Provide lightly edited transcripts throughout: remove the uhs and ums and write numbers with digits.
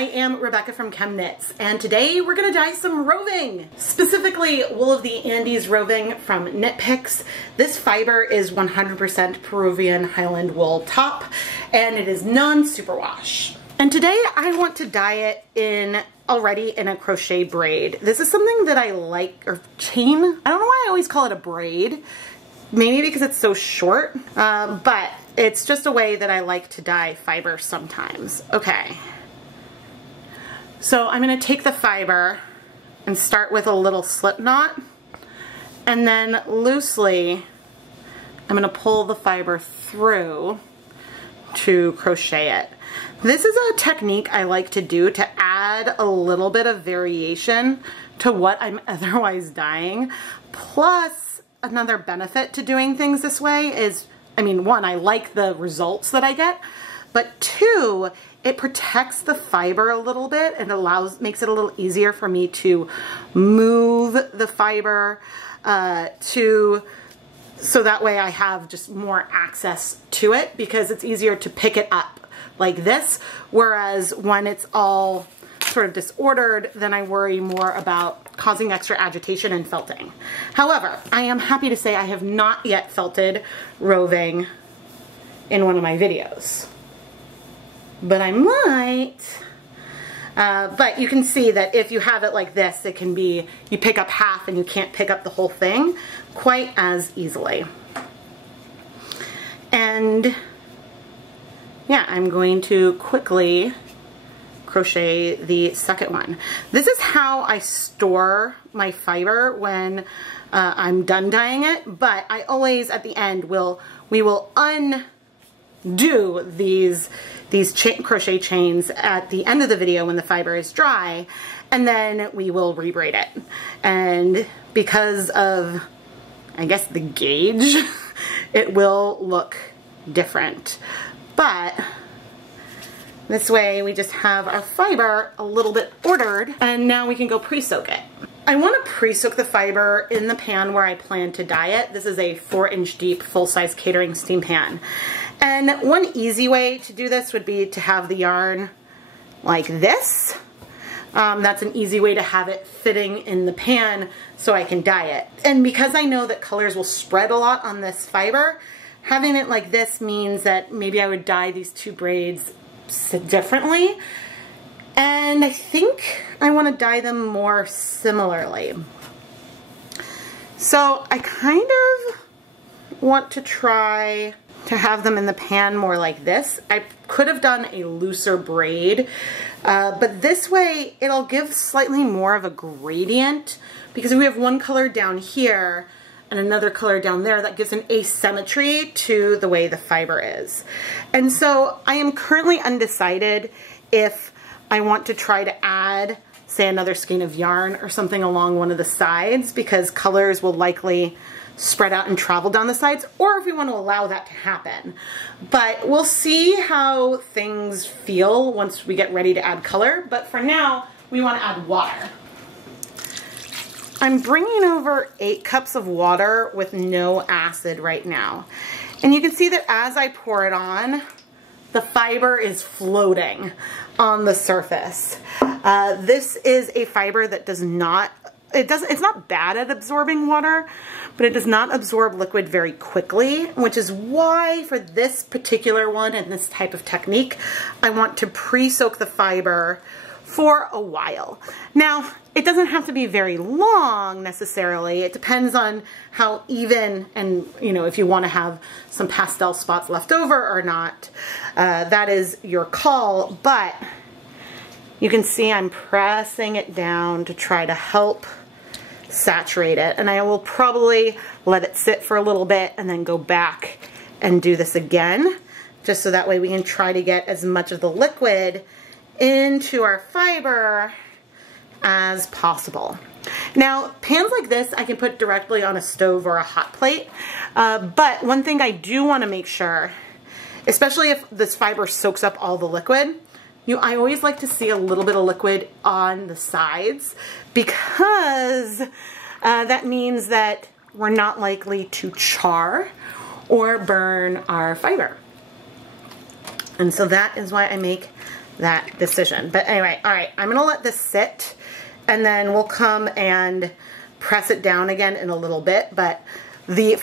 I am Rebecca from ChemKnits, and today we're going to dye some roving. Specifically, wool of the Andes roving from Knit Picks. This fiber is 100% Peruvian Highland wool top, and it is non-superwash. And today I want to dye it already in a crochet braid. This is something that I like, or chain. I don't know why I always call it a braid. Maybe because it's so short, but it's just a way that I like to dye fiber sometimes. Okay. So I'm going to take the fiber and start with a little slip knot, and then loosely I'm going to pull the fiber through to crochet it. This is a technique I like to do to add a little bit of variation to what I'm otherwise dyeing. Plus, another benefit to doing things this way is, I mean, one, I like the results that I get, but two, it protects the fiber a little bit and makes it a little easier for me to move the fiber so that way I have just more access to it, because it's easier to pick it up like this, whereas when it's all sort of disordered, then I worry more about causing extra agitation and felting. However, I am happy to say I have not yet felted roving in one of my videos, but I might. But you can see that if you have it like this, it can be, you pick up half and you can't pick up the whole thing quite as easily. And yeah, I'm going to quickly crochet the second one. This is how I store my fiber when I'm done dyeing it, but I always at the end we will undo these crochet chains at the end of the video when the fiber is dry, and then we will rebraid it. And because of, I guess, the gauge, it will look different. But this way we just have our fiber a little bit ordered, and now we can go pre-soak it. I want to pre-soak the fiber in the pan where I plan to dye it. This is a 4-inch deep full-size catering steam pan. And one easy way to do this would be to have the yarn like this. That's an easy way to have it fitting in the pan so I can dye it. And because I know that colors will spread a lot on this fiber, having it like this means that maybe I would dye these two braids differently. And I think I want to dye them more similarly. So I kind of want to try to have them in the pan more like this. I could have done a looser braid, but this way it'll give slightly more of a gradient, because we have one color down here and another color down there that gives an asymmetry to the way the fiber is. And so I am currently undecided if I want to try to add, say, another skein of yarn or something along one of the sides, because colors will likely spread out and travel down the sides, or if we want to allow that to happen. But we'll see how things feel once we get ready to add color. But for now, we want to add water. I'm bringing over 8 cups of water with no acid right now. And you can see that as I pour it on, the fiber is floating on the surface. This is a fiber that does not, it's not bad at absorbing water, but it does not absorb liquid very quickly, which is why for this particular one and this type of technique, I want to pre-soak the fiber for a while. Now, it doesn't have to be very long necessarily. It depends on how even, and you know, if you want to have some pastel spots left over or not, that is your call. But you can see I'm pressing it down to try to help saturate it, and I will probably let it sit for a little bit and then go back and do this again, just so that way we can try to get as much of the liquid into our fiber as possible. Now, pans like this I can put directly on a stove or a hot plate, but one thing I do want to make sure, especially if this fiber soaks up all the liquid, I always like to see a little bit of liquid on the sides, because that means that we're not likely to char or burn our fiber. And so that is why I make that decision. But anyway, all right, I'm gonna let this sit and then we'll come and press it down again in a little bit. But the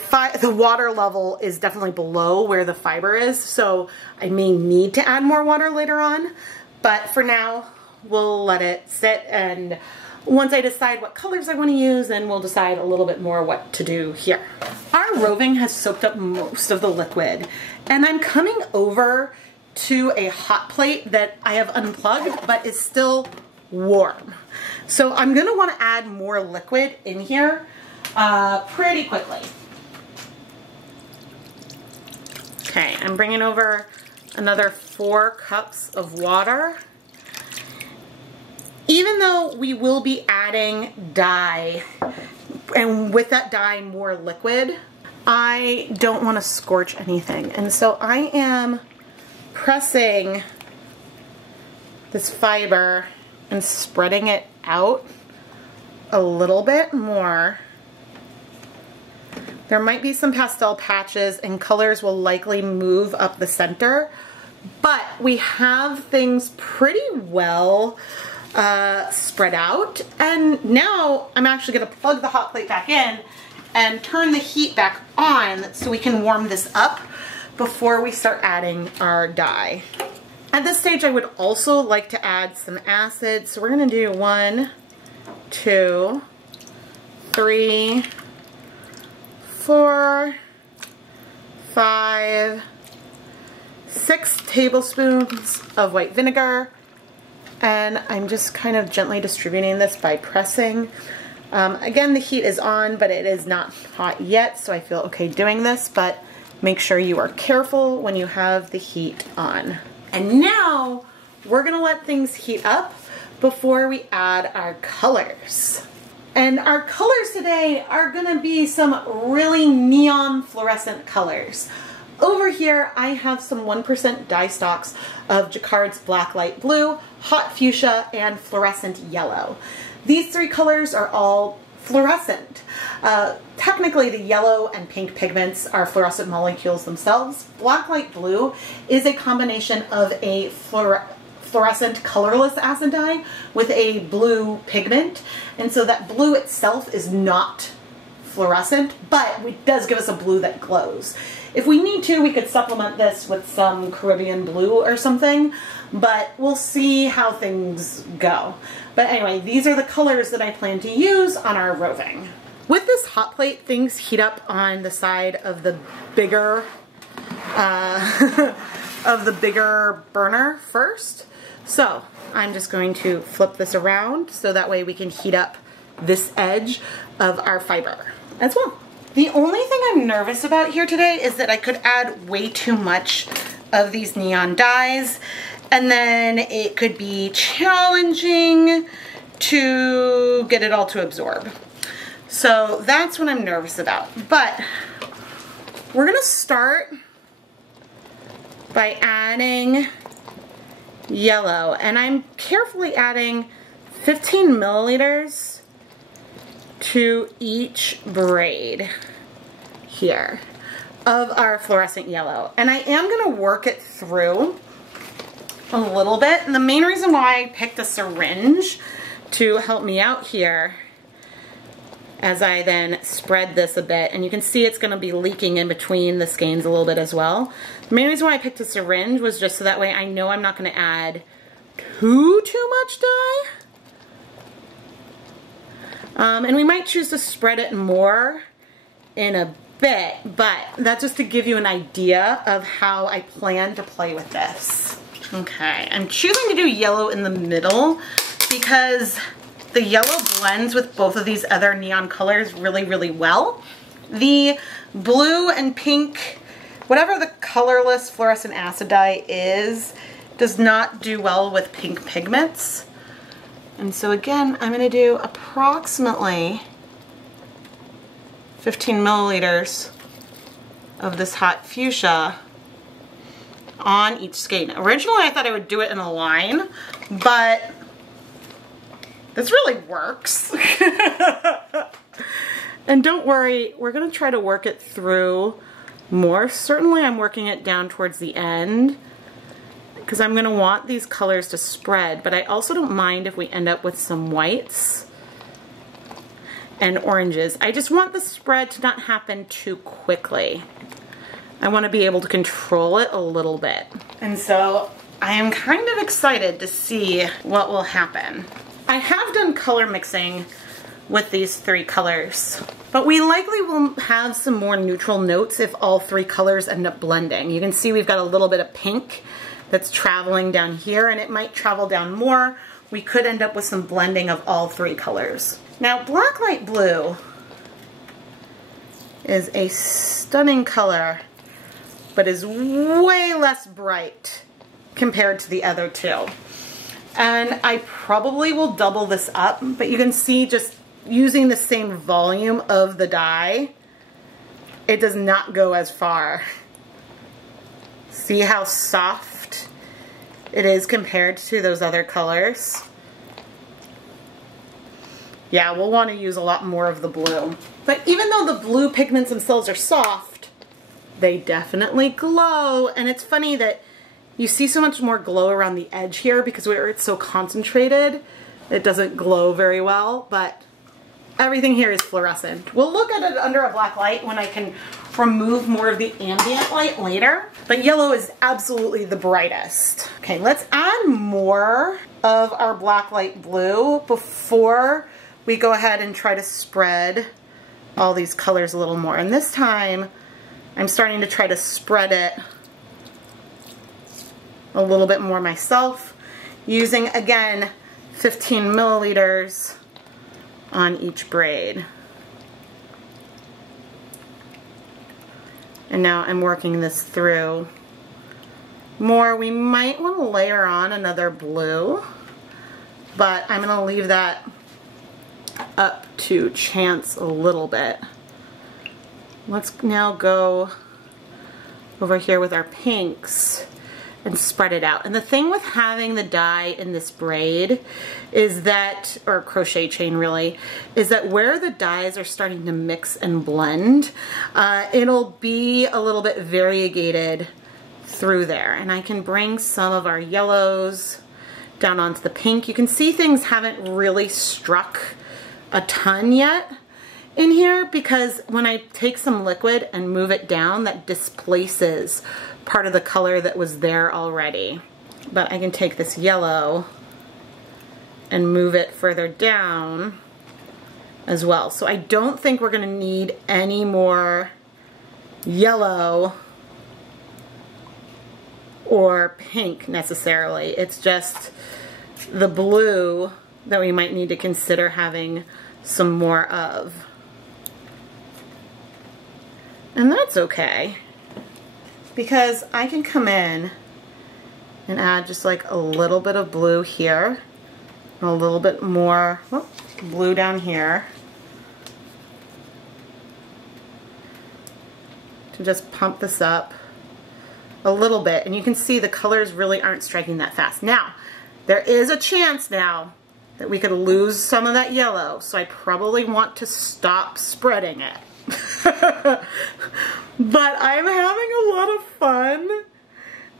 water level is definitely below where the fiber is, so I may need to add more water later on. But for now, we'll let it sit, and once I decide what colors I want to use, then we'll decide a little bit more what to do here. Our roving has soaked up most of the liquid, and I'm coming over to a hot plate that I have unplugged but is still warm. So I'm going to want to add more liquid in here pretty quickly. Okay, I'm bringing over another 4 cups of water. Even though we will be adding dye, and with that dye more liquid, I don't want to scorch anything. And so I am pressing this fiber and spreading it out a little bit more. There might be some pastel patches and colors will likely move up the center, but we have things pretty well spread out. And now I'm actually going to plug the hot plate back in and turn the heat back on so we can warm this up before we start adding our dye. At this stage, I would also like to add some acid. So we're going to do 1, 2, 3, 4, 5, 6 tablespoons of white vinegar. And I'm just kind of gently distributing this by pressing. Again, the heat is on, but it is not hot yet, so I feel okay doing this, but make sure you are careful when you have the heat on. And now we're gonna let things heat up before we add our colors. And our colors today are gonna be some really neon fluorescent colors. Over here, I have some 1% Dyestocks of Jacquard's Blacklight Blue, Hot Fuchsia, and Fluorescent Yellow. These 3 colors are all fluorescent. Technically, the yellow and pink pigments are fluorescent molecules themselves. Blacklight Blue is a combination of a fluorescent colorless acid dye with a blue pigment, and so that blue itself is not fluorescent, but it does give us a blue that glows. If we need to, we could supplement this with some Caribbean blue or something, but we'll see how things go. But anyway, these are the colors that I plan to use on our roving. With this hot plate, things heat up on the side of the bigger burner first. So I'm just going to flip this around so that way we can heat up this edge of our fiber as well. The only thing I'm nervous about here today is that I could add way too much of these neon dyes, and then it could be challenging to get it all to absorb. So that's what I'm nervous about. But we're gonna start by adding yellow, and I'm carefully adding 15 milliliters to each braid here of our fluorescent yellow. And I am going to work it through a little bit. And the main reason why I picked a syringe to help me out here as I then spread this a bit, and you can see it's going to be leaking in between the skeins a little bit as well. The main reason why I picked a syringe was just so that way I know I'm not going to add too much dye. And we might choose to spread it more in a bit, but that's just to give you an idea of how I plan to play with this. Okay, I'm choosing to do yellow in the middle because the yellow blends with both of these other neon colors really, really well. The blue and pink, whatever the colorless fluorescent acid dye is, does not do well with pink pigments. And so again, I'm going to do approximately 15 milliliters of this hot fuchsia on each skein. Originally, I thought I would do it in a line, but this really works. And don't worry, we're going to try to work it through more. Certainly, I'm working it down towards the end. because I'm gonna want these colors to spread, but I also don't mind if we end up with some whites and oranges. I just want the spread to not happen too quickly. I want to be able to control it a little bit. And so I am kind of excited to see what will happen. I have done color mixing with these 3 colors, but we likely will have some more neutral notes if all 3 colors end up blending. You can see we've got a little bit of pink that's traveling down here, and it might travel down more. We could end up with some blending of all 3 colors. Now, blacklight blue is a stunning color, but is way less bright compared to the other 2. And I probably will double this up, but you can see just using the same volume of the dye, it does not go as far. See how soft it is compared to those other colors? Yeah, we'll want to use a lot more of the blue. But even though the blue pigments themselves are soft, they definitely glow. And it's funny that you see so much more glow around the edge here because where it's so concentrated, it doesn't glow very well, but everything here is fluorescent. We'll look at it under a black light when I can remove more of the ambient light later, but yellow is absolutely the brightest. Okay, let's add more of our black light blue before we go ahead and try to spread all these colors a little more. And this time, I'm starting to try to spread it a little bit more myself, using, again, 15 milliliters on each braid. And now I'm working this through more. We might want to layer on another blue, but I'm going to leave that up to chance a little bit. Let's now go over here with our pinks and spread it out. And the thing with having the dye in this braid is that, or crochet chain really, is that where the dyes are starting to mix and blend, it'll be a little bit variegated through there. And I can bring some of our yellows down onto the pink. You can see things haven't really struck a ton yet in here because when I take some liquid and move it down, that displaces part of the color that was there already. But I can take this yellow and move it further down as well. So I don't think we're going to need any more yellow or pink necessarily. It's just the blue that we might need to consider having some more of. And that's okay, because I can come in and add just like a little bit of blue here, and a little bit more blue down here, to just pump this up a little bit. And you can see the colors really aren't striking that fast. Now, there is a chance now that we could lose some of that yellow, so I probably want to stop spreading it. But I'm having a lot of fun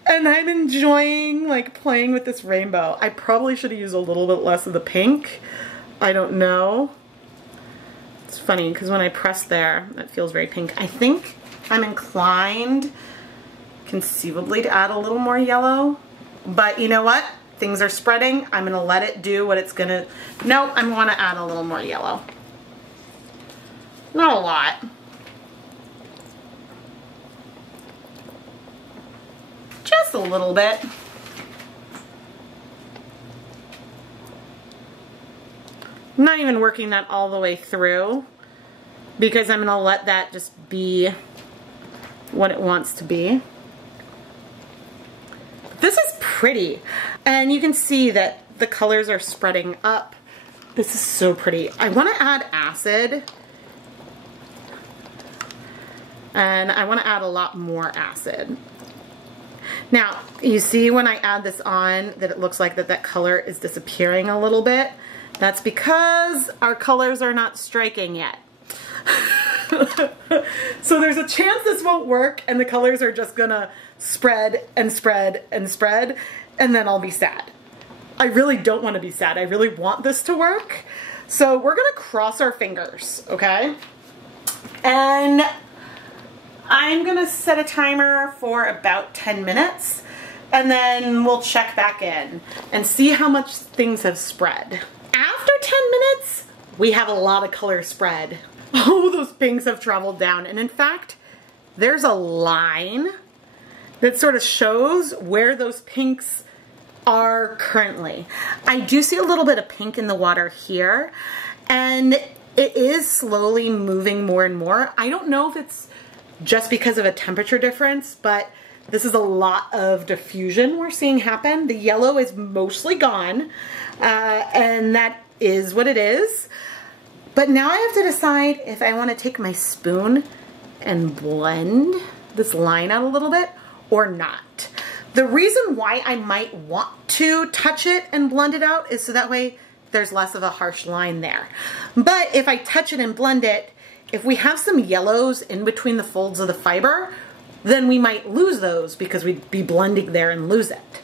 and I'm enjoying like playing with this rainbow. I probably should have used a little bit less of the pink. I don't know. It's funny because when I press there, it feels very pink. I think I'm inclined conceivably to add a little more yellow, but you know what? Things are spreading. I'm gonna let it do what it's gonna. No, I want to add a little more yellow. Not a lot. Just a little bit. I'm not even working that all the way through because I'm gonna let that just be what it wants to be. This is pretty, and you can see that the colors are spreading up. This is so pretty. I want to add acid, and I want to add a lot more acid. Now, you see when I add this on that it looks like that color is disappearing a little bit. That's because our colors are not striking yet. So there's a chance this won't work and the colors are just gonna spread and spread and spread, and then I'll be sad. I really don't want to be sad. I really want this to work. So we're gonna cross our fingers, okay? And I'm gonna set a timer for about 10 minutes, and then we'll check back in and see how much things have spread. After 10 minutes, we have a lot of color spread. Oh, those pinks have traveled down. And in fact, there's a line that sort of shows where those pinks are currently. I do see a little bit of pink in the water here, and it is slowly moving more and more. I don't know if it's just because of a temperature difference, but this is a lot of diffusion we're seeing happen. The yellow is mostly gone, and that is what it is. But now I have to decide if I want to take my spoon and blend this line out a little bit or not. The reason why I might want to touch it and blend it out is so that way there's less of a harsh line there. But if I touch it and blend it, if we have some yellows in between the folds of the fiber, then we might lose those because we'd be blending there and lose it.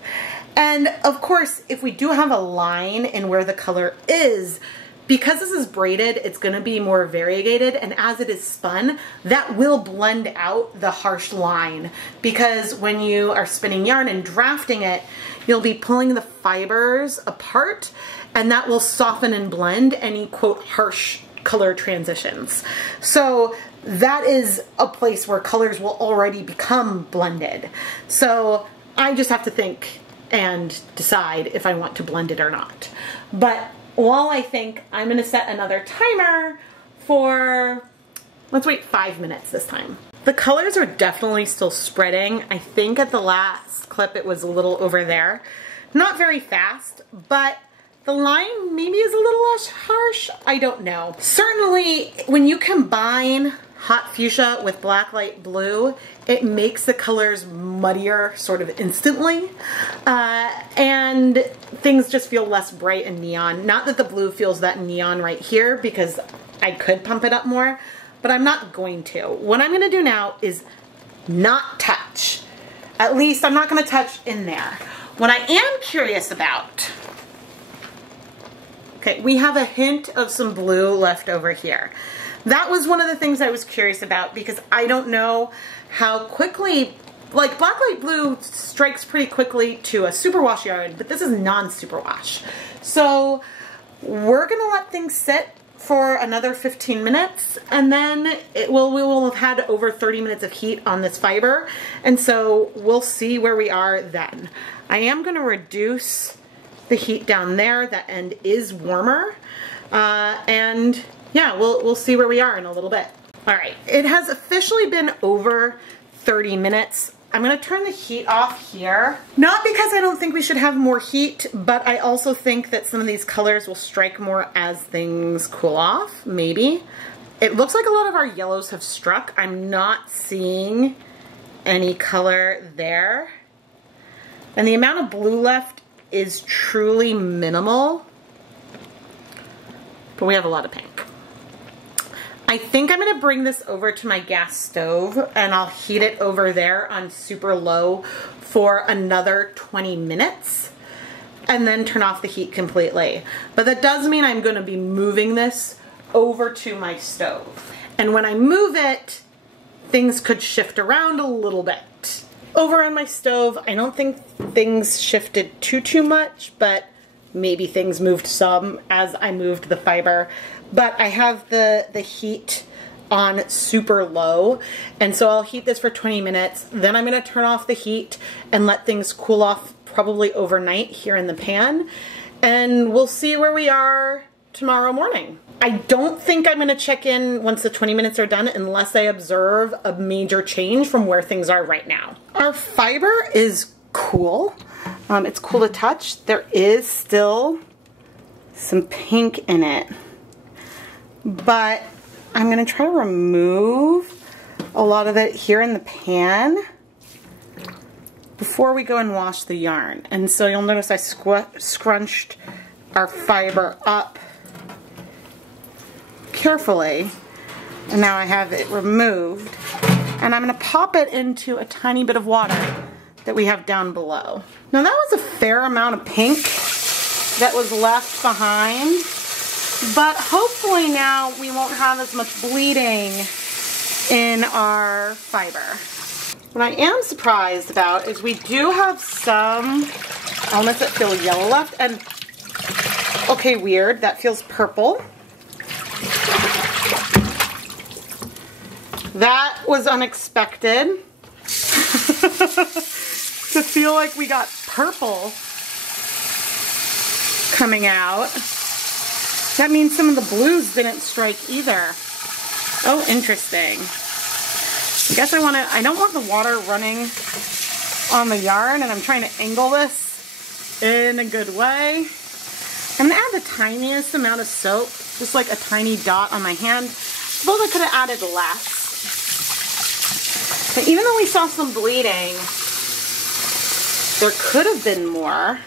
And of course, if we do have a line in where the color is, because this is braided, it's gonna be more variegated, and as it is spun, that will blend out the harsh line, because when you are spinning yarn and drafting it, you'll be pulling the fibers apart, and that will soften and blend any, quote, harsh color transitions. So that is a place where colors will already become blended. So I just have to think and decide if I want to blend it or not. But while I think, I'm gonna set another timer for, let's wait 5 minutes this time. The colors are definitely still spreading. I think at the last clip it was a little over there. Not very fast, but the line maybe is a little less harsh. I don't know. Certainly when you combine hot fuchsia with blacklight blue, it makes the colors muddier sort of instantly, and things just feel less bright and neon. Not that the blue feels that neon right here, because I could pump it up more, but I'm not going to. What I'm gonna do now is not touch. At least I'm not gonna touch in there. What I am curious about, okay, we have a hint of some blue left over here. That was one of the things I was curious about, because I don't know how quickly, like blacklight blue strikes pretty quickly to a superwash yarn, but this is non-superwash. So we're gonna let things sit for another 15 minutes, and then we will have had over 30 minutes of heat on this fiber, and so we'll see where we are then. I am gonna reduce the heat down there. That end is warmer, and yeah, we'll see where we are in a little bit. All right, it has officially been over 30 minutes. I'm gonna turn the heat off here. Not because I don't think we should have more heat, but I also think that some of these colors will strike more as things cool off, maybe. It looks like a lot of our yellows have struck. I'm not seeing any color there. And the amount of blue left is truly minimal, but we have a lot of pink. I think I'm gonna bring this over to my gas stove, and I'll heat it over there on super low for another 20 minutes and then turn off the heat completely. But that does mean I'm gonna be moving this over to my stove. And when I move it, things could shift around a little bit. Over on my stove, I don't think things shifted too much, but maybe things moved some as I moved the fiber. But I have the heat on super low, and so I'll heat this for 20 minutes. Then I'm gonna turn off the heat and let things cool off probably overnight here in the pan, and we'll see where we are tomorrow morning. I don't think I'm gonna check in once the 20 minutes are done unless I observe a major change from where things are right now. Our fiber is cool. It's cool to touch. There is still some pink in it, but I'm gonna try to remove a lot of it here in the pan before we go and wash the yarn. And so you'll notice I scrunched our fiber up carefully, and now I have it removed, and I'm gonna pop it into a tiny bit of water that we have down below. Now that was a fair amount of pink that was left behind, but hopefully now we won't have as much bleeding in our fiber. What I am surprised about is we do have some elements that feel yellow left, and okay, weird, that feels purple. That was unexpected. To feel like we got purple coming out. That means some of the blues didn't strike either. Oh, interesting. I guess I don't want the water running on the yarn, and I'm trying to angle this in a good way. I'm gonna add the tiniest amount of soap, just like a tiny dot on my hand. Suppose I could have added less. But even though we saw some bleeding, there could have been more.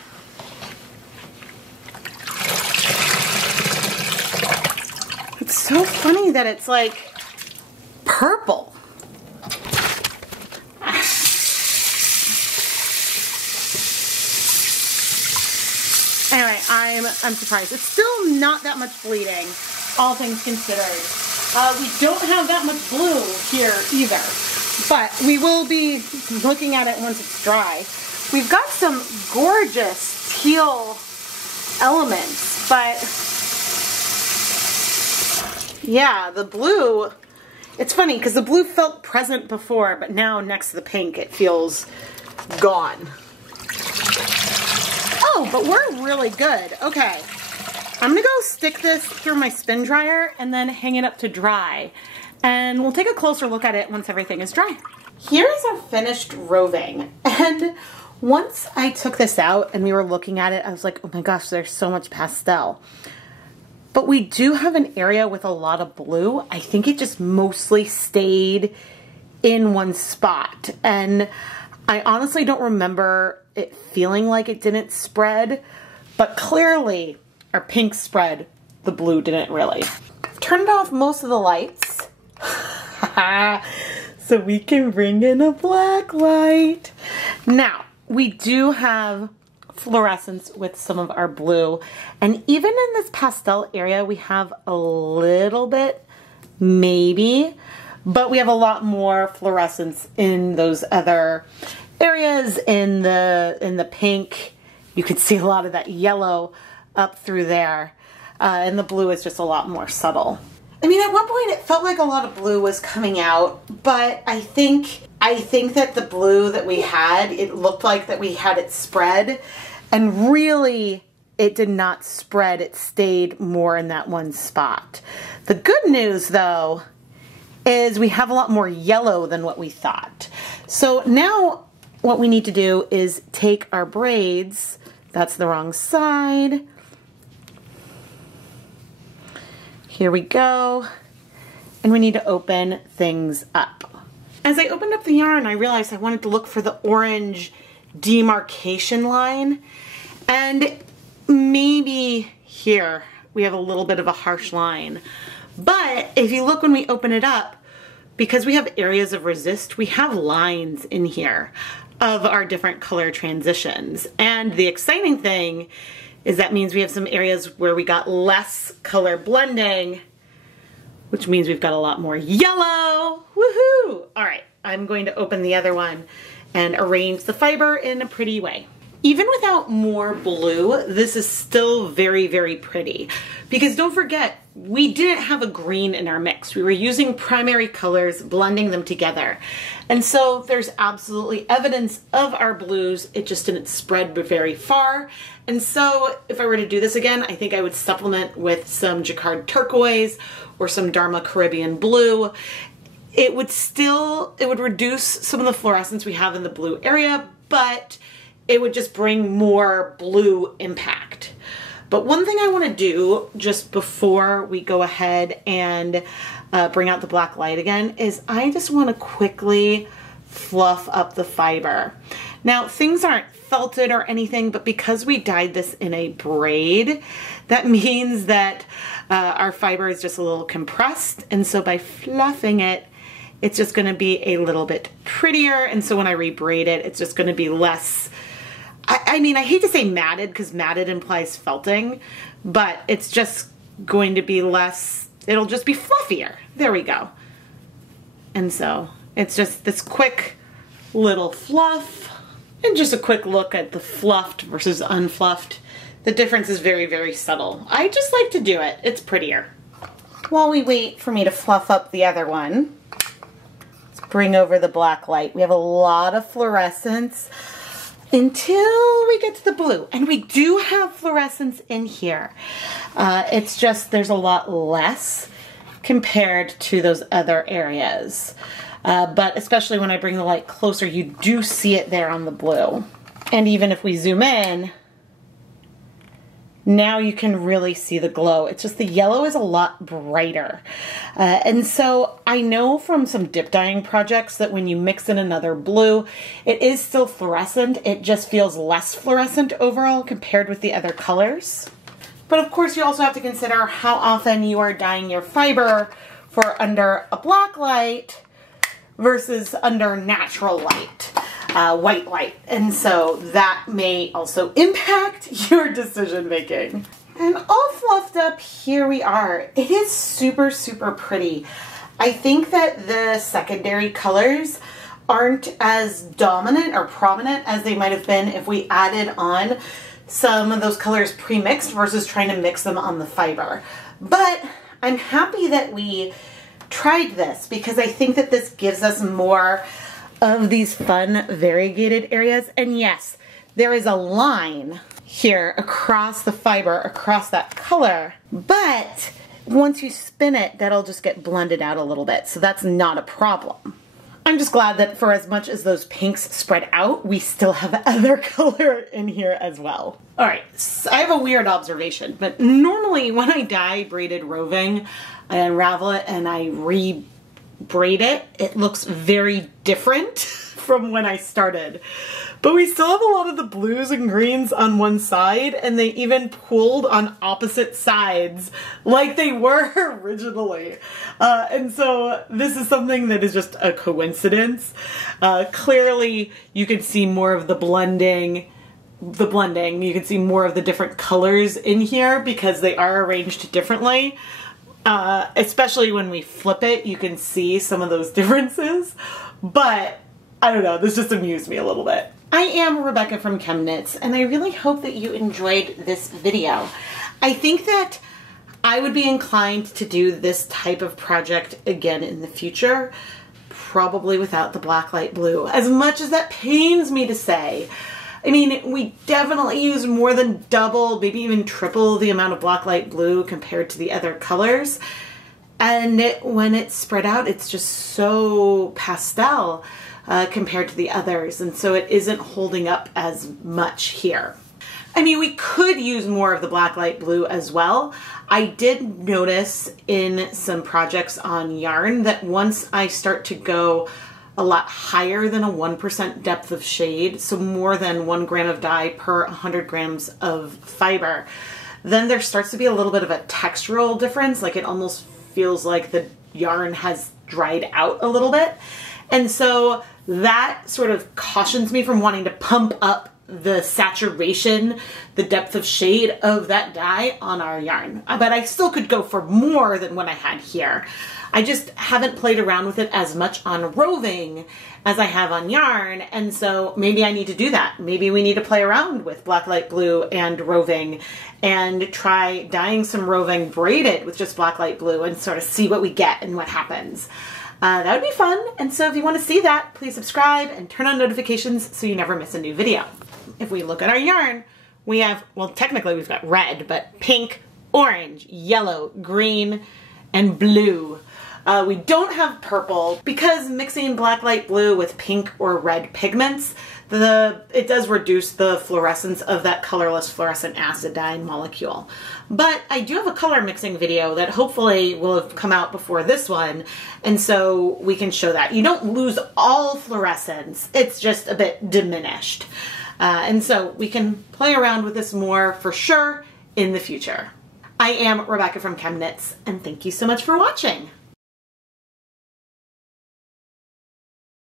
It's so funny that it's like purple. Anyway, I'm surprised. It's still not that much bleeding, all things considered. We don't have that much blue here either, but we will be looking at it once it's dry. We've got some gorgeous teal elements, but yeah, the blue, it's funny because the blue felt present before, but now next to the pink it feels gone. Oh, but we're really good. Okay, I'm gonna go stick this through my spin dryer and then hang it up to dry. And we'll take a closer look at it once everything is dry. Here's our finished roving. And once I took this out and we were looking at it, I was like, oh my gosh, there's so much pastel. But we do have an area with a lot of blue. I think it just mostly stayed in one spot. And I honestly don't remember it feeling like it didn't spread, but clearly our pink spread, the blue didn't really. Turned off most of the lights so we can bring in a black light. Now, we do have fluorescence with some of our blue, and even in this pastel area we have a little bit, maybe, but we have a lot more fluorescence in those other areas. In the pink, you can see a lot of that yellow up through there, and the blue is just a lot more subtle. I mean, at one point it felt like a lot of blue was coming out, but I think that the blue that we had, it looked like that we had it spread, and really it did not spread. It stayed more in that one spot. The good news though is we have a lot more yellow than what we thought. So now what we need to do is take our braids, that's the wrong side. Here we go. And we need to open things up. As I opened up the yarn, I realized I wanted to look for the orange demarcation line. And maybe here we have a little bit of a harsh line. But if you look when we open it up, because we have areas of resist, we have lines in here of our different color transitions. And the exciting thing is that means we have some areas where we got less color blending, which means we've got a lot more yellow. Woohoo! All right, I'm going to open the other one and arrange the fiber in a pretty way. Even without more blue, this is still very, very pretty. Because don't forget, we didn't have a green in our mix. We were using primary colors, blending them together. And so there's absolutely evidence of our blues. It just didn't spread very far. And so if I were to do this again, I think I would supplement with some Jacquard turquoise or some Dharma Caribbean blue. It would reduce some of the fluorescence we have in the blue area, but it would just bring more blue impact. But one thing I want to do just before we go ahead and bring out the black light again is I just want to quickly fluff up the fiber. Now, things aren't felted or anything, but because we dyed this in a braid, that means that our fiber is just a little compressed, and so by fluffing it, it's just gonna be a little bit prettier. And so when I rebraid it, it's just gonna be less, I mean, I hate to say matted because matted implies felting, but it's just going to be less, it'll just be fluffier. There we go. And so it's just this quick little fluff, and just a quick look at the fluffed versus unfluffed. The difference is very, very subtle. I just like to do it. It's prettier. While we wait for me to fluff up the other one, let's bring over the black light. We have a lot of fluorescence until we get to the blue. And we do have fluorescence in here. It's just there's a lot less compared to those other areas. But especially when I bring the light closer, you do see it there on the blue. And even if we zoom in, now you can really see the glow. It's just the yellow is a lot brighter. And so I know from some dip dyeing projects that when you mix in another blue, it is still fluorescent. It just feels less fluorescent overall compared with the other colors. But of course you also have to consider how often you are dyeing your fiber for under a black light versus under natural light. White light, and so that may also impact your decision making. And all fluffed up, here we are. It is super, super pretty. I think that the secondary colors aren't as dominant or prominent as they might have been if we added on some of those colors pre-mixed versus trying to mix them on the fiber. But I'm happy that we tried this because I think that this gives us more of these fun variegated areas. And yes, there is a line here across the fiber, across that color, but once you spin it, that'll just get blended out a little bit. So that's not a problem. I'm just glad that for as much as those pinks spread out, we still have other color in here as well. All right, so I have a weird observation, but normally when I dye braided roving, I unravel it and I braid it, it looks very different from when I started. But we still have a lot of the blues and greens on one side, and they even pooled on opposite sides like they were originally. And so this is something that is just a coincidence. Clearly you can see more of the blending. You can see more of the different colors in here because they are arranged differently. Especially when we flip it, you can see some of those differences, but I don't know, this just amused me a little bit. I am Rebecca from ChemKnits, and I really hope that you enjoyed this video. I think that I would be inclined to do this type of project again in the future, probably without the blacklight blue, as much as that pains me to say. I mean, we definitely use more than double, maybe even triple the amount of blacklight blue compared to the other colors. And when it's spread out, it's just so pastel compared to the others. And so it isn't holding up as much here. I mean, we could use more of the blacklight blue as well. I did notice in some projects on yarn that once I start to go a lot higher than a 1% depth of shade, so more than 1 gram of dye per 100 grams of fiber, then there starts to be a little bit of a textural difference. Like it almost feels like the yarn has dried out a little bit. And so that sort of cautions me from wanting to pump up the saturation, the depth of shade of that dye on our yarn. But I still could go for more than what I had here. I just haven't played around with it as much on roving as I have on yarn, and so maybe I need to do that. Maybe we need to play around with blacklight blue and roving and try dyeing some roving braided with just blacklight blue and sort of see what we get and what happens. That would be fun, and so if you want to see that, please subscribe and turn on notifications so you never miss a new video. If we look at our yarn, we have, well, technically we've got red, but pink, orange, yellow, green, and blue. We don't have purple because mixing blacklight blue with pink or red pigments, it does reduce the fluorescence of that colorless fluorescent acid dye molecule. But I do have a color mixing video that hopefully will have come out before this one, and so we can show that. You don't lose all fluorescence, it's just a bit diminished. And so we can play around with this more for sure in the future. I am Rebecca from ChemKnits, and thank you so much for watching.